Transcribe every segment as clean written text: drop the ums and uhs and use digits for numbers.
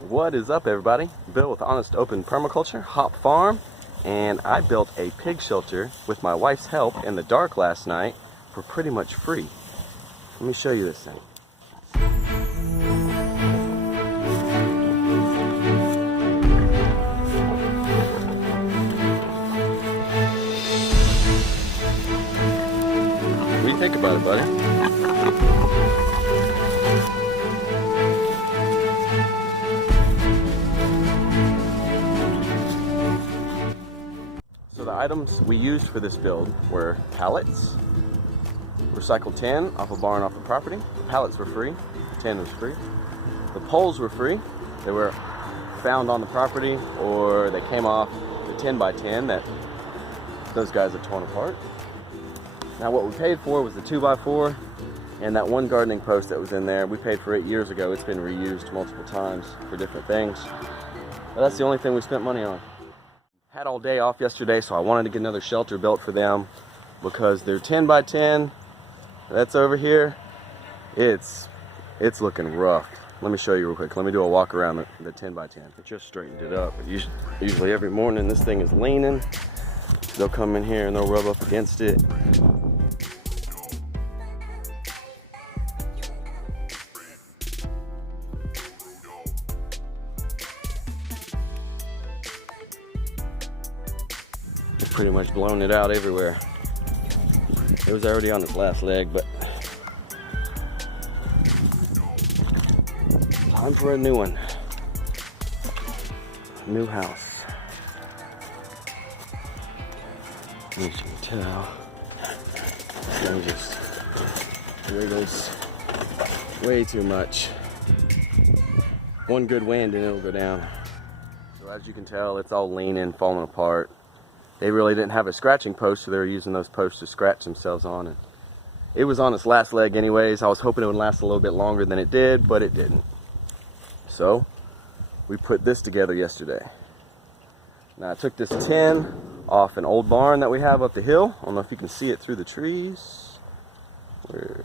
What is up, everybody? Bill with Honest Open Permaculture, Hop Farm, and I built a pig shelter with my wife's help in the dark last night for pretty much free. Let me show you this thing. What do you think about it, buddy? So the items we used for this build were pallets, recycled tin off a barn off the property. The pallets were free, the tin was free. The poles were free. They were found on the property, or they came off the 10x10 that those guys had torn apart. Now what we paid for was the 2x4 and that one gardening post that was in there. We paid for it years ago. It's been reused multiple times for different things. But that's the only thing we spent money on. Had all day off yesterday, so I wanted to get another shelter built for them because they're 10x10. That's over here. It's looking rough. Let me show you real quick. Let me do a walk around the 10x10. I just straightened it up. Usually every morning this thing is leaning. They'll come in here and they'll rub up against it. Pretty much blown it out everywhere. It was already on its last leg, but time for a new one. New house. As you can tell, this thing just wiggles way too much. One good wind and it'll go down. So as you can tell, it's all leaning, falling apart. They really didn't have a scratching post, so they were using those posts to scratch themselves on. And it was on its last leg anyways. I was hoping it would last a little bit longer than it did, but it didn't. So we put this together yesterday. Now I took this tin off an old barn that we have up the hill. I don't know if you can see it through the trees. Where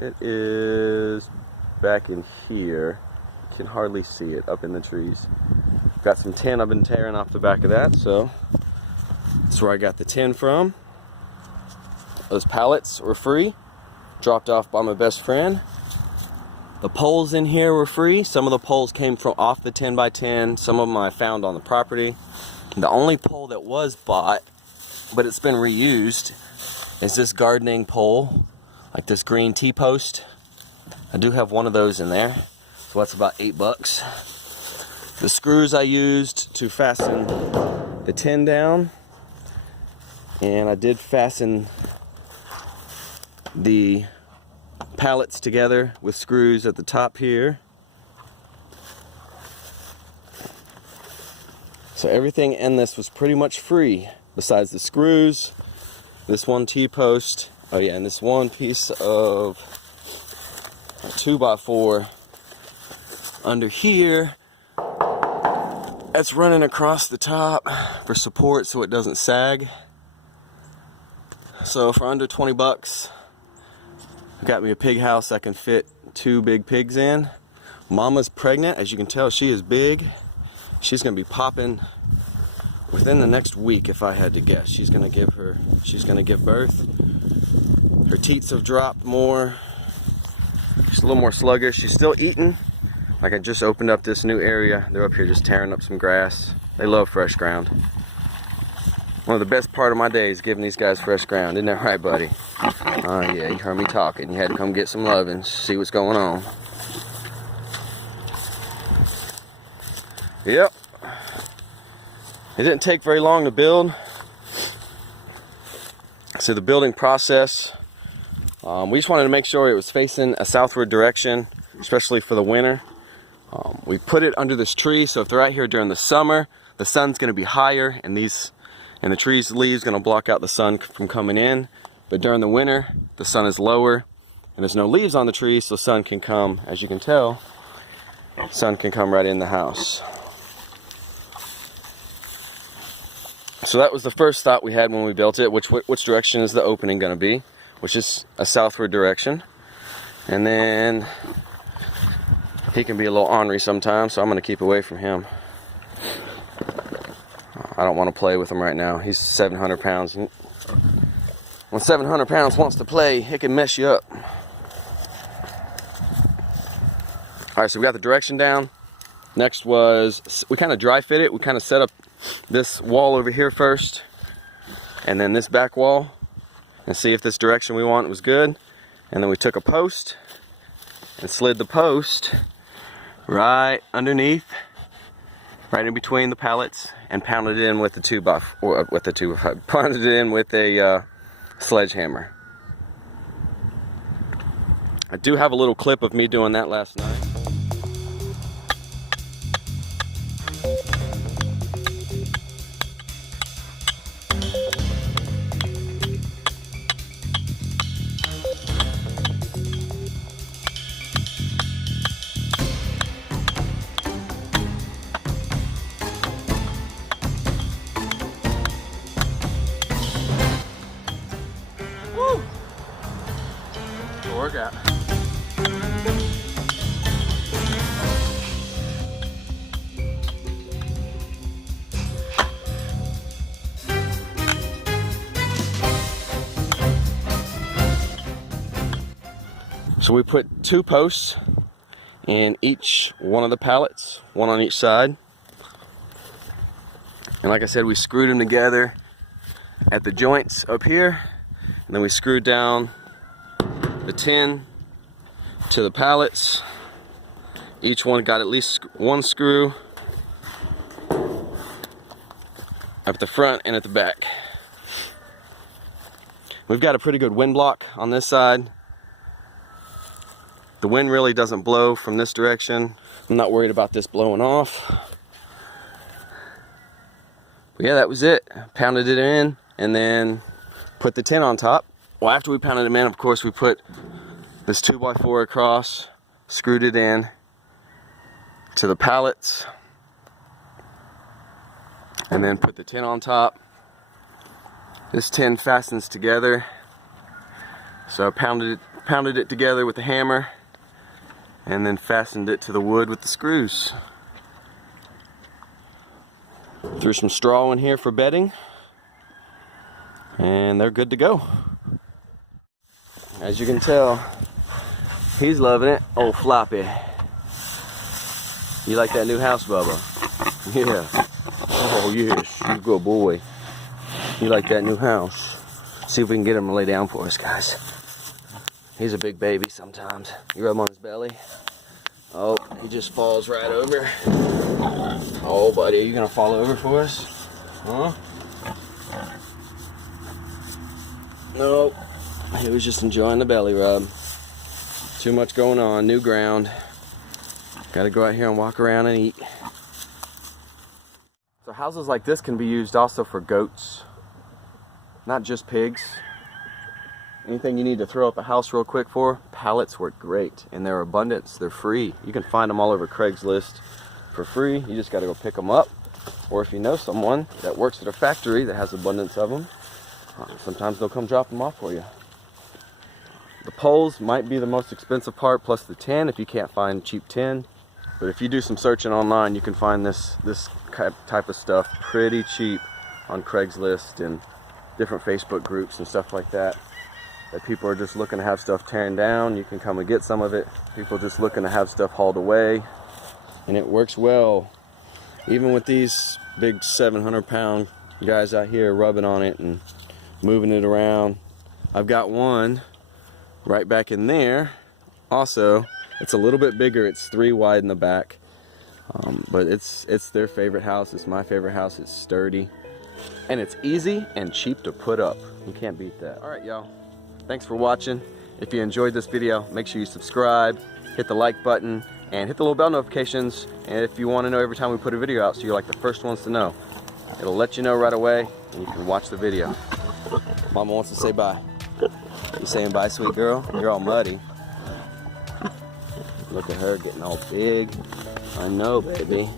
it is back in here. You can hardly see it up in the trees. Got some tin I've been tearing off the back of that, so that's where I got the tin from. Those pallets were free, dropped off by my best friend. The poles in here were free. Some of the poles came from off the 10x10. Some of them I found on the property. The only pole that was bought, but it's been reused, is this gardening pole, like this green T-post. I do have one of those in there, so that's about $8. The screws I used to fasten the tin down. And I did fasten the pallets together with screws at the top here. So everything in this was pretty much free, besides the screws, this one T-post, oh yeah, and this one piece of 2x4 under here. That's running across the top for support so it doesn't sag. So for under 20 bucks, I got me a pig house that can fit 2 big pigs in. Mama's pregnant, as you can tell, she is big. She's gonna be popping within the next week, if I had to guess. She's gonna give birth. Her teats have dropped more. She's a little more sluggish. She's still eating. Like, I just opened up this new area. They're up here just tearing up some grass. They love fresh ground. One of the best part of my day is giving these guys fresh ground. Isn't that right, buddy? Oh yeah, you heard me talking. You had to come get some love and see what's going on. Yep. It didn't take very long to build. So the building process, we just wanted to make sure it was facing a southward direction, especially for the winter. We put it under this tree, so if they're out here during the summer, the sun's going to be higher, and the tree's leaves going to block out the sun from coming in. But during the winter, the sun is lower, and there's no leaves on the tree, so sun can come, as you can tell, sun can come right in the house. So that was the first thought we had when we built it, which direction is the opening going to be, which is a southward direction. And then he can be a little ornery sometimes, so I'm going to keep away from him. I don't want to play with him right now. He's 700 pounds. When 700 pounds wants to play, it can mess you up. Alright, so we got the direction down. Next was, we kind of dry fit it. We kind of set up this wall over here first, and then this back wall, and see if this direction we want was good. And then we took a post and slid the post right underneath, right in between the pallets, and pounded it in with the pounded it in with a sledgehammer. I do have a little clip of me doing that last night. Woo! Good workout. So we put 2 posts in each one of the pallets, one on each side. And like I said, we screwed them together at the joints up here, and then we screwed down the tin to the pallets. Each one got at least 1 screw at the front and at the back. We've got a pretty good wind block on this side. The wind really doesn't blow from this direction. I'm not worried about this blowing off. But yeah, that was it. Pounded it in and then put the tin on top. Well, after we pounded them in, of course, we put this 2x4 across, screwed it in to the pallets, and then put the tin on top. This tin fastens together, so I pounded it together with the hammer, and then fastened it to the wood with the screws. Threw some straw in here for bedding, and they're good to go. As you can tell, he's loving it. Oh, Floppy. You like that new house, Bubba? Yeah. Oh, yes. You good boy. You like that new house? See if we can get him to lay down for us, guys. He's a big baby sometimes. You rub him on his belly. Oh, he just falls right over. Oh, buddy, are you gonna fall over for us? Huh? Nope. He was just enjoying the belly rub. Too much going on, new ground. Gotta go out here and walk around and eat. So houses like this can be used also for goats, not just pigs. Anything you need to throw up a house real quick for, pallets work great. In their abundance, they're free. You can find them all over Craigslist for free. You just gotta go pick them up. Or if you know someone that works at a factory that has abundance of them, sometimes they'll come drop them off for you. The poles might be the most expensive part, plus the tin if you can't find cheap tin. But if you do some searching online, you can find this type of stuff pretty cheap on Craigslist and different Facebook groups and stuff like that. That people are just looking to have stuff torn down. You can come and get some of it. People are just looking to have stuff hauled away. And it works well. Even with these big 700-pound guys out here rubbing on it and moving it around. I've got one right back in there. Also, it's a little bit bigger. It's 3 wide in the back. But it's their favorite house. It's my favorite house. It's sturdy. And it's easy and cheap to put up. You can't beat that. All right, y'all. Thanks for watching. If you enjoyed this video, make sure you subscribe, hit the like button, and hit the little bell notifications. And if you want to know every time we put a video out so you're like the first ones to know, it'll let you know right away and you can watch the video. Mama wants to say bye. You saying bye, sweet girl? You're all muddy. Look at her getting all big. I know, baby.